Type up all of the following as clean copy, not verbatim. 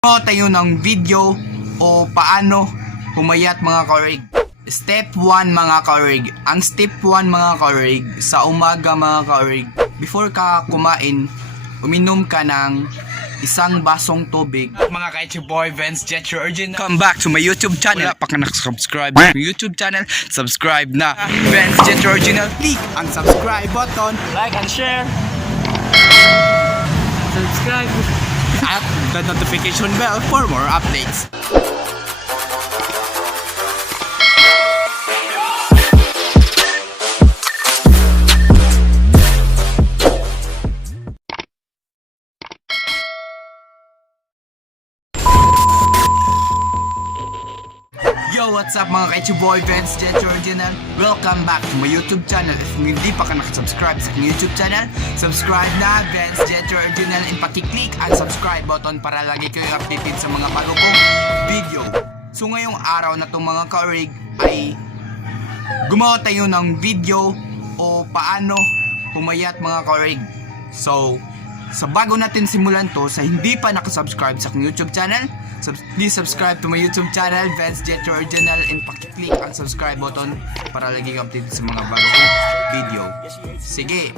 Tayo ng video o paano pumayat mga kaorig. Step 1 mga kaorig. Ang step 1 mga kaorig, sa umaga mga kaorig, before ka kumain, uminom ka ng isang basong tubig. Mga kaichi boy, Vince Jet your original. Come back to my YouTube channel. Wala pa ka nakasubscribe sa YouTube channel, subscribe na. Vince Jet your original. Click ang subscribe button, like and share. Subscribe at the notification bell for more updates. Yo, what's up mga kaichi boy, Vince Jet Original. Welcome back to my YouTube channel. If hindi pa ka nakasubscribe sa aking YouTube channel, subscribe na, Vince Jet Original, and pakiclick ang subscribe button para lagi kayo updated sa mga bago kong video. So ngayong araw na itong mga kaorig ay gumawa tayo ng video o paano pumayat mga kaorig. So sa bago natin simulan to, sa hindi pa nakasubscribe sa aking YouTube channel, please subscribe to my YouTube channel, Vince Jet Original, and pakiclick ang subscribe button para lagi kang updated sa mga bagong video. Sige.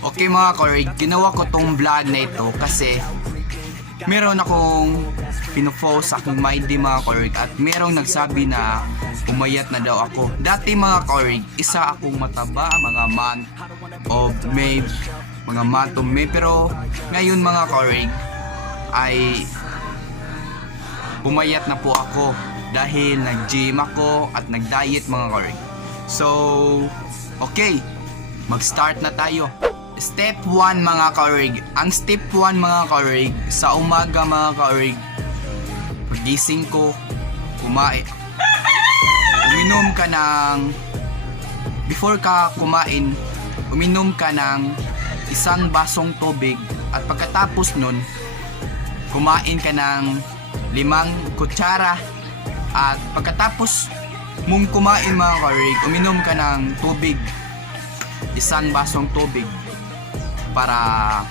Okay mga kaorig, ginawa ko tong vlog na ito kasi meron akong pinopost sa aking MyD mga kaorig at merong nagsabi na pumayat na daw ako. Dati mga kaorig, isa akong mataba mga month of May, mga month of May, pero ngayon mga kaorig ay pumayat na po ako dahil nag-gym ako at nag-diet mga kaorig. So, okay, mag-start na tayo. Step 1 mga kaorig. Ang step 1 mga kaorig, sa umaga mga kaorig, pagising ko, kumain. Uminom ka ng, before ka kumain, uminom ka ng isang basong tubig at pagkatapos nun, kumain ka ng 5 kutsara at pagkatapos mong kumain mga kaorig, uminom ka ng tubig, isang basong tubig para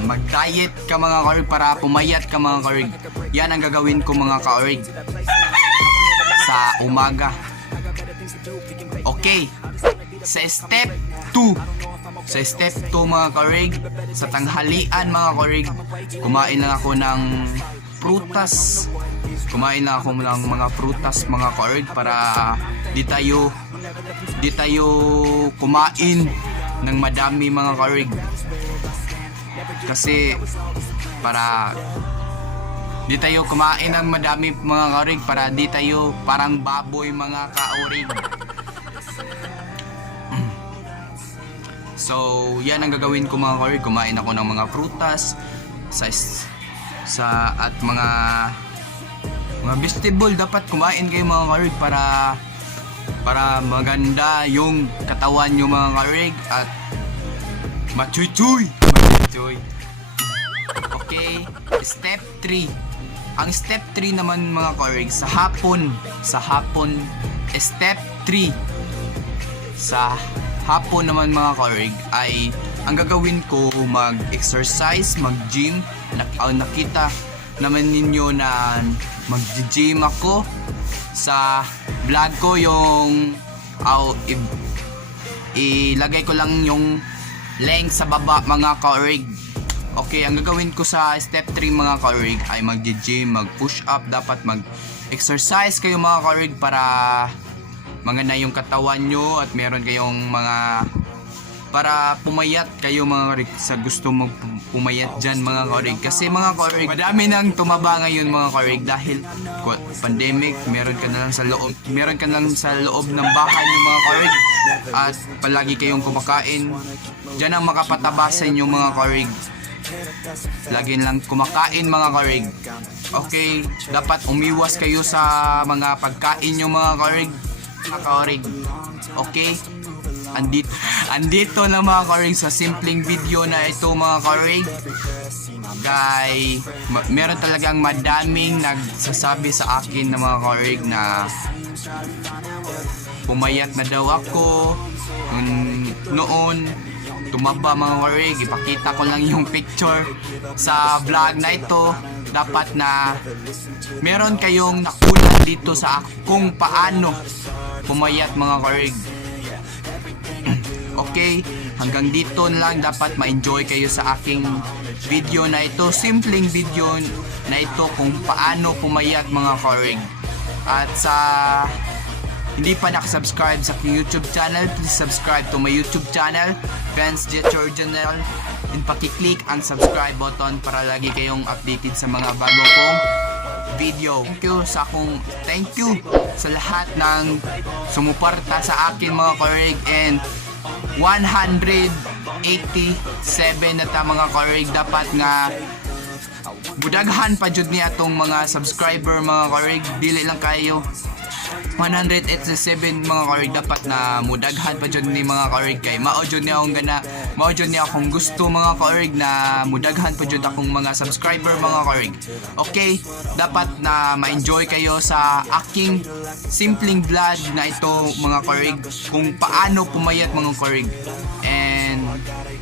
mag-diet ka mga kaorig, para pumayat ka mga kaorig. Yan ang gagawin ko mga kaorig sa umaga. Okay, sa step 2 mga kaorig, sa tanghalian mga kaorig, kumain lang ako ng prutas. Kumain lang ako ng mga prutas mga kaorig para di tayo kumain ng madami mga kaorig. Kasi para di tayo kumain ng madami mga kaorig, para di tayo parang baboy mga kaorig. So yan ang gagawin ko mga kaorig, kumain ako ng mga prutas at mga vegetable. Dapat kumain kayo mga kaorig para maganda yung katawan nyo mga kaorig at machuchoy. Okay, step 3. Ang step 3 naman mga kaorig, sa hapon, step 3 sa hapon naman mga kaorig ay ang gagawin ko, mag-exercise, mag-gym. Nakita naman ninyo na mag-gym ako sa vlog ko, yung ilagay ko lang yung link sa baba mga kaorig. Okay, ang gagawin ko sa step 3 mga kaorig ay mag-gym, mag-push up. Dapat mag-exercise kayo mga kaorig para maganda yung katawan nyo at meron kayong para pumayat kayo mga kaorig, sa gusto mong pumayat dyan mga kaorig. Kasi mga kaorig, madami nang tumaba ngayon mga kaorig dahil pandemic. Meron ka na lang sa loob ng bahay nyo mga kaorig at palagi kayong kumakain. Dyan ang makapataba sa inyo mga kaorig. Lagi lang kumakain mga kaorig. Okay, dapat umiwas kayo sa mga pagkain nyo mga kaorig. Okay, andito na mga kaorig sa simpleng video na ito mga kaorig. Meron talagang madaming nagsasabi sa akin na mga kaorig na pumayat na daw ako, noon tumaba mga karig. Ipakita ko lang yung picture sa vlog na ito. Dapat na meron kayong nakunan dito sa kung paano pumayat mga karig. Okay, hanggang dito na lang. Dapat ma-enjoy kayo sa aking video na ito. Simpleng video na ito kung paano pumayat mga karig. At sa hindi pa nakasubscribe sa aking YouTube channel, please subscribe to my YouTube channel, Vance Jet Original, and pakiclick ang subscribe button para lagi kayong updated sa mga bago kong video. Thank you sa lahat ng sumuporta sa akin mga karig, and 187 na ta mga karig. Dapat nga budaghan pa jud ni atong mga subscriber mga karig. Dili lang kayo 187 mga karig. Dapat na mudaghan pa jud ni mga karig, kay mao jud ni akong gusto mga karig na mudaghan pa jud akong mga subscriber mga karig. Okay, dapat na ma-enjoy kayo sa aking simpleng vlog na ito mga karig, kung paano pumayat mga karig. And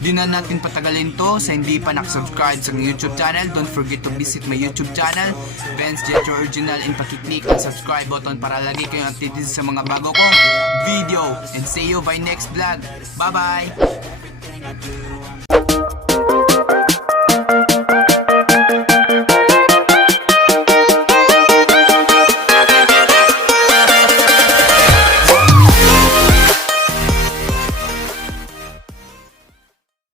di na natin patagalin to. Sa hindi pa nakasubscribe sa YouTube channel, don't forget to visit my YouTube channel, Vance Jet Original, and pakiclick ang subscribe button para lagi kayong updated sa mga bago kong video. And see you by next vlog. Bye bye.